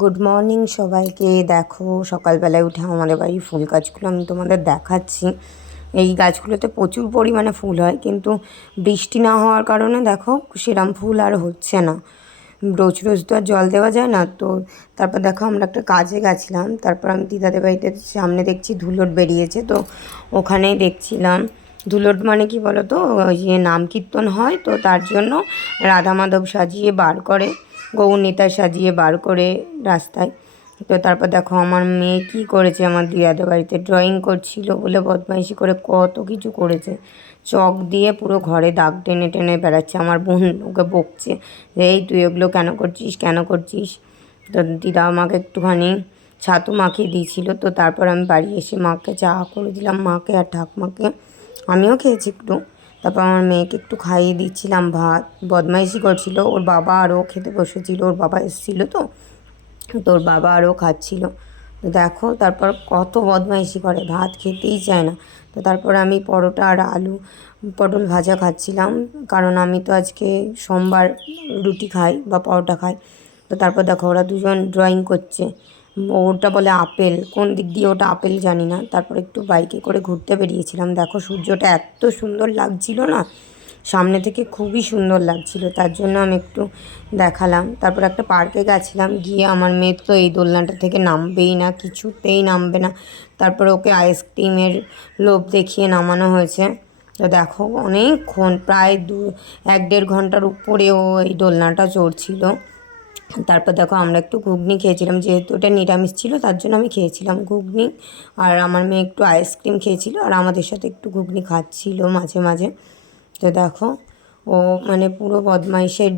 Good morning সবাইকে। দেখো সকালবেলায় উঠে আমাদের বাড়ির ফুল গাছগুলো আমি তোমাদের দেখাচ্ছি। এই গাছগুলোতে প্রচুর পরিমাণে ফুল হয়, কিন্তু বৃষ্টি না হওয়ার কারণে দেখো সেরম ফুল আর হচ্ছে না। রোজ রোজ তো আর জল দেওয়া যায় না। তো তারপর দেখো আমরা একটা কাজে গেছিলাম, তারপর আমি দিদাদের বাড়িতে সামনে দেখছি ধুলোট বেরিয়েছে, তো ওখানেই দেখছিলাম। ধুলোট মানে কি বলো তো, ওই যে নাম কীর্তন হয়, তো তার জন্য রাধা মাধব সাজিয়ে বার করে, গৌরনীতা সাজিয়ে বার করে রাস্তায়। তো তারপর দেখো আমার মেয়ে কী করেছে, আমার দিদাদের বাড়িতে ড্রয়িং করছিল বলে বদমাইশি করে কত কিছু করেছে। চক দিয়ে পুরো ঘরে দাগ টেনে টেনে বেড়াচ্ছে। আমার বোন ওকে বকছে যে এই তুই ওগুলো কেন করছিস কেন করছিস। তো দিদা আমাকে একটুখানি ছাতু মাখিয়ে দিয়েছিল। তো তারপর আমি বাড়ি এসে মাকে চা করে দিলাম, মাকে আর ঠাকমাকে। আমিও খেয়েছি একটু। তারপর আমার মেয়েকে একটু খাইয়ে দিচ্ছিলাম ভাত। বদমাইশি করছিল, ওর বাবা আরও খেতে বসেছিল, ওর বাবা এসেছিলো তো তোর বাবা আরও খাচ্ছিল। তো দেখো তারপর কত বদমাইশি করে, ভাত খেতেই চায় না। তো তারপর আমি পরোটা আর আলু পটল ভাজা খাচ্ছিলাম, কারণ আমি তো আজকে সোমবার রুটি খাই বা পরোটা খাই। তো তারপর দেখো ওরা দুজন ড্রয়িং করছে। ওটা বলে আপেল, কোন দিক দিয়ে ওটা আপেল জানি না। তারপর একটু বাইকে করে ঘুরতে বেরিয়েছিলাম। দেখো সূর্যটা এত সুন্দর লাগছিল না, সামনে থেকে খুবই সুন্দর লাগছিল, তার জন্য আমি একটু দেখালাম। তারপর একটা পার্কে গেছিলাম, গিয়ে আমার মেয়ে তো এই দোলনাটা থেকে নামবেই না, কিছুতেই নামবে না। তারপরে ওকে আইসক্রিমের লোভ দেখিয়ে নামানো হয়েছে। তো দেখো অনেকক্ষণ, প্রায় 1-1.5 ঘন্টার উপরে ও এই দোলনাটা চড়ছিল। তারপর দেখো আমরা একটু ঘুগনি খেয়েছিলাম, যেহেতু ওটা নিরামিষ ছিল তার জন্য আমি খেয়েছিলাম ঘুগনি। আর আমার মেয়ে একটু আইসক্রিম খেয়েছিল, আর আমাদের সাথে একটু ঘুগনি খাচ্ছিল মাঝে মাঝে। তো দেখো ও মানে পুরো বদমাইশের